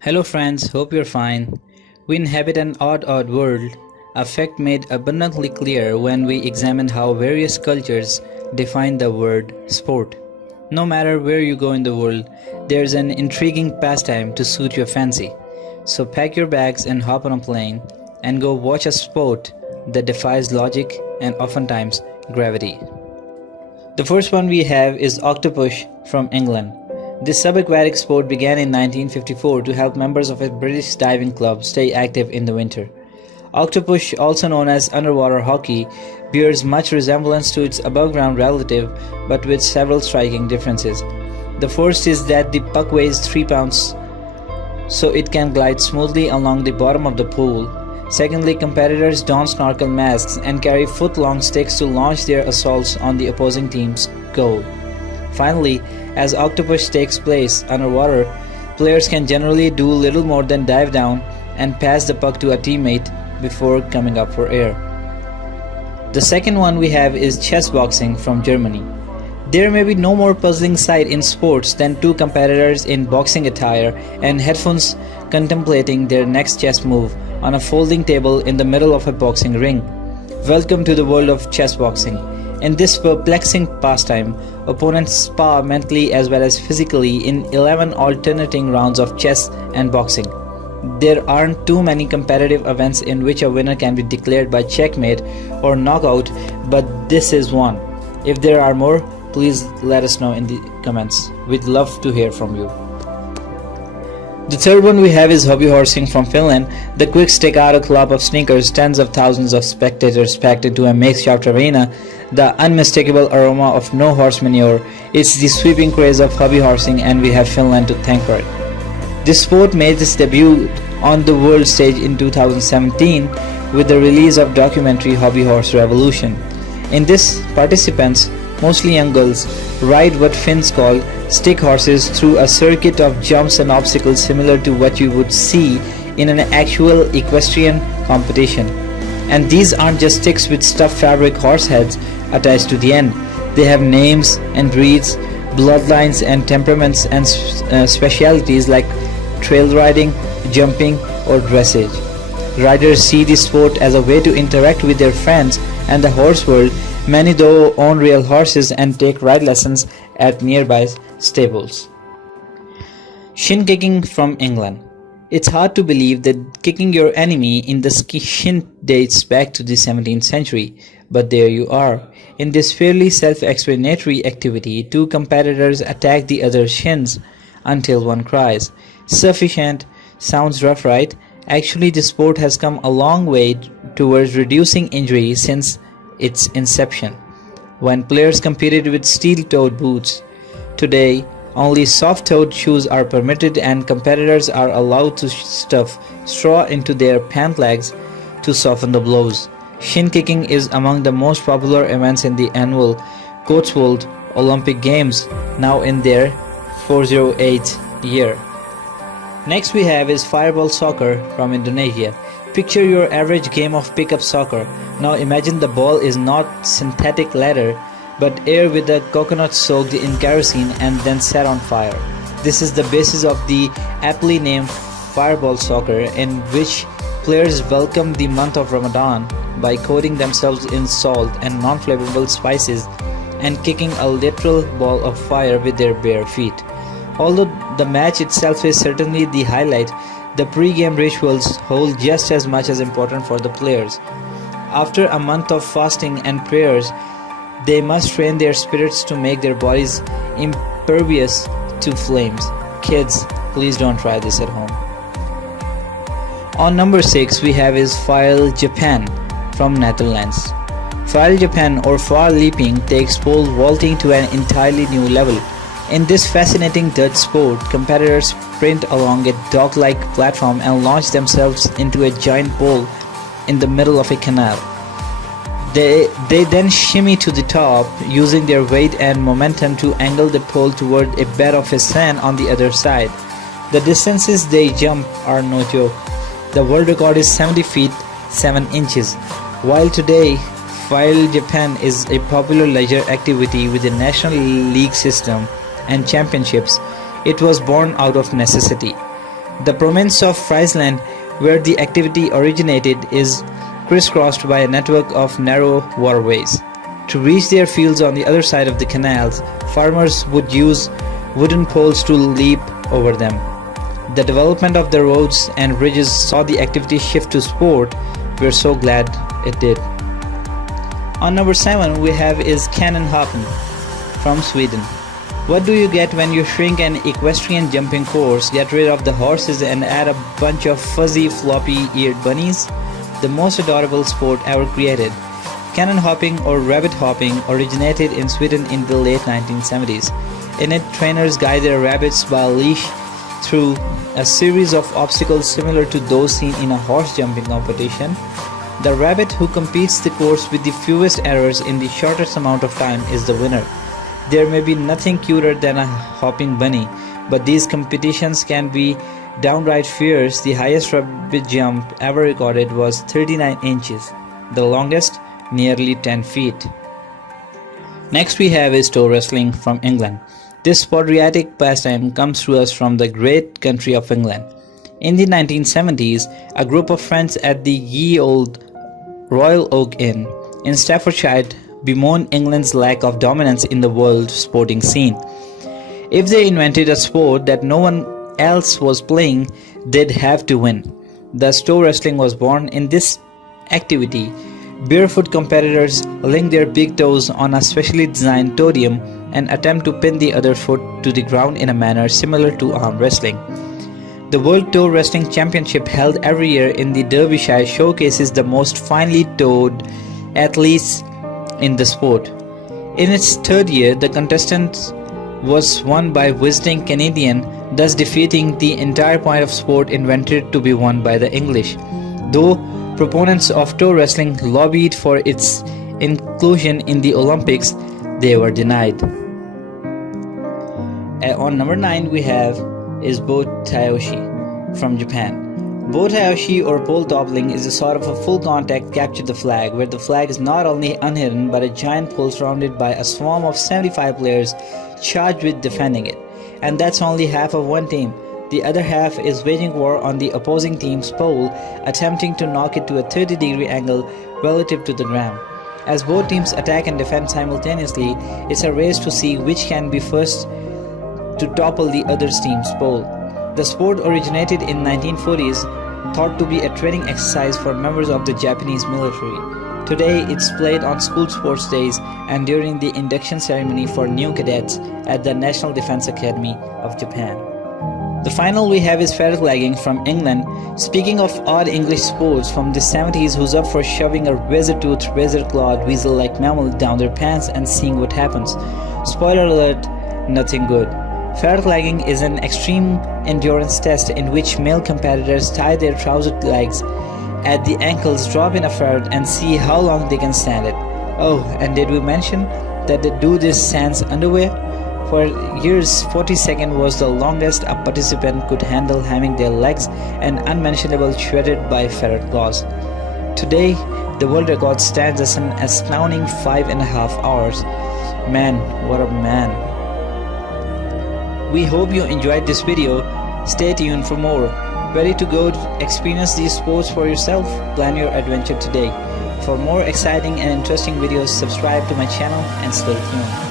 Hello friends, hope you're fine. We inhabit an odd world, a fact made abundantly clear when we examined how various cultures define the word sport. No matter where you go in the world, there's an intriguing pastime to suit your fancy. So pack your bags and hop on a plane and go watch a sport that defies logic and oftentimes gravity. The first one we have is octopus from England. This subaquatic sport began in 1954 to help members of a British diving club stay active in the winter. Octopus, also known as underwater hockey, bears much resemblance to its above-ground relative, but with several striking differences. The first is that the puck weighs 3 pounds, so it can glide smoothly along the bottom of the pool. Secondly, competitors don snorkel masks and carry foot-long sticks to launch their assaults on the opposing team's goal. Finally, as octopus takes place underwater, players can generally do little more than dive down and pass the puck to a teammate before coming up for air. The second one we have is chess boxing from Germany. There may be no more puzzling sight in sports than two competitors in boxing attire and headphones contemplating their next chess move on a folding table in the middle of a boxing ring. Welcome to the world of chess boxing. In this perplexing pastime, opponents spar mentally as well as physically in 11 alternating rounds of chess and boxing. There aren't too many competitive events in which a winner can be declared by checkmate or knockout, but this is one. If there are more, please let us know in the comments. We'd love to hear from you. The third one we have is hobby horsing from Finland. The quick staccato club of sneakers, tens of thousands of spectators packed into a makeshift arena, the unmistakable aroma of no horse manure. It's the sweeping craze of hobby horsing, and we have Finland to thank for it. This sport made its debut on the world stage in 2017 with the release of documentary Hobby Horse Revolution. In this, participants, mostly young girls, ride what Finns call stick horses through a circuit of jumps and obstacles similar to what you would see in an actual equestrian competition. And these aren't just sticks with stuffed fabric horse heads attached to the end. They have names and breeds, bloodlines and temperaments and specialities like trail riding, jumping or dressage. Riders see this sport as a way to interact with their friends and the horse world. Many though own real horses and take ride lessons at nearby stables. Shin kicking from England. It's hard to believe that kicking your enemy in the shin dates back to the 17th century, but there you are. In this fairly self-explanatory activity, two competitors attack the other's shins until one cries. Sufficient. Sounds rough, right? Actually, the sport has come a long way towards reducing injury since its inception, when players competed with steel-toed boots. Today, only soft-toed shoes are permitted and competitors are allowed to stuff straw into their pant legs to soften the blows. Shin kicking is among the most popular events in the annual Cotswold Olympic Games, now in their 408th year. Next we have is fireball soccer from Indonesia. Picture your average game of pickup soccer. Now imagine the ball is not synthetic leather, but air with a coconut soaked in kerosene and then set on fire. This is the basis of the aptly named fireball soccer, in which players welcome the month of Ramadan by coating themselves in salt and non-flammable spices and kicking a literal ball of fire with their bare feet. Although the match itself is certainly the highlight, the pre-game rituals hold just as much as important for the players. After a month of fasting and prayers, they must train their spirits to make their bodies impervious to flames. Kids, please don't try this at home. On number 6 we have is File Japan from Netherlands. File Japan or far leaping takes pole vaulting to an entirely new level. In this fascinating Dutch sport, competitors sprint along a dog-like platform and launch themselves into a giant pole in the middle of a canal. They then shimmy to the top, using their weight and momentum to angle the pole toward a bed of sand on the other side. The distances they jump are no joke. The world record is 70 feet 7 inches. While today, File Japan is a popular leisure activity with a national league system and championships, it was born out of necessity. The province of Friesland, where the activity originated, is crisscrossed by a network of narrow waterways. To reach their fields on the other side of the canals, farmers would use wooden poles to leap over them. The development of the roads and bridges saw the activity shift to sport. We're so glad it did. On number 7 we have is cannon hopping from Sweden. What do you get when you shrink an equestrian jumping course, get rid of the horses and add a bunch of fuzzy floppy-eared bunnies? The most adorable sport ever created. Cannon hopping or rabbit hopping originated in Sweden in the late 1970s. In it, trainers guide their rabbits by a leash through a series of obstacles similar to those seen in a horse jumping competition. The rabbit who completes the course with the fewest errors in the shortest amount of time is the winner. There may be nothing cuter than a hopping bunny, but these competitions can be downright fierce. The highest rabbit jump ever recorded was 39 inches, the longest nearly 10 feet. Next we have is toe wrestling from England. This sporadic pastime comes to us from the great country of England. In the 1970s, a group of friends at the ye old Royal Oak Inn in Staffordshire bemoaned England's lack of dominance in the world sporting scene. If they invented a sport that no one else was playing, they'd have to win. Thus, toe wrestling was born. In this activity, barefoot competitors link their big toes on a specially designed toedium and attempt to pin the other foot to the ground in a manner similar to arm wrestling. The World Toe Wrestling Championship, held every year in the Derbyshire, showcases the most finely toed athletes in the sport. In its third year, the contestant was won by visiting Canadian, thus defeating the entire point of sport invented to be won by the English. Though proponents of toe wrestling lobbied for its inclusion in the Olympics, they were denied. On number 9 we have is Bo Tayoshi from Japan. Bo Tayoshi or pole toppling is a sort of a full contact capture the flag, where the flag is not only unhidden but a giant pole surrounded by a swarm of 75 players charged with defending it. And that's only half of one team. The other half is waging war on the opposing team's pole, attempting to knock it to a 30-degree angle relative to the ground. As both teams attack and defend simultaneously, it's a race to see which can be first to topple the other team's pole. The sport originated in 1940s, thought to be a training exercise for members of the Japanese military. Today, it's played on school sports days and during the induction ceremony for new cadets at the National Defense Academy of Japan. The final we have is paragliding from England. Speaking of odd English sports from the 70s, who's up for shoving a razor-toothed, razor-clawed, weasel-like mammal down their pants and seeing what happens? Spoiler alert, nothing good. Paragliding is an extreme endurance test in which male competitors tie their trousered legs at the ankles, drop in a ferret, and see how long they can stand it. Oh, and did we mention that they do this sans underwear? For years, 40 seconds was the longest a participant could handle having their legs and unmentionable shredded by ferret claws. Today, the world record stands as an astounding 5.5 hours. Man, what a man. We hope you enjoyed this video. Stay tuned for more. Ready to go experience these sports for yourself? Plan your adventure today. For more exciting and interesting videos, subscribe to my channel and stay tuned.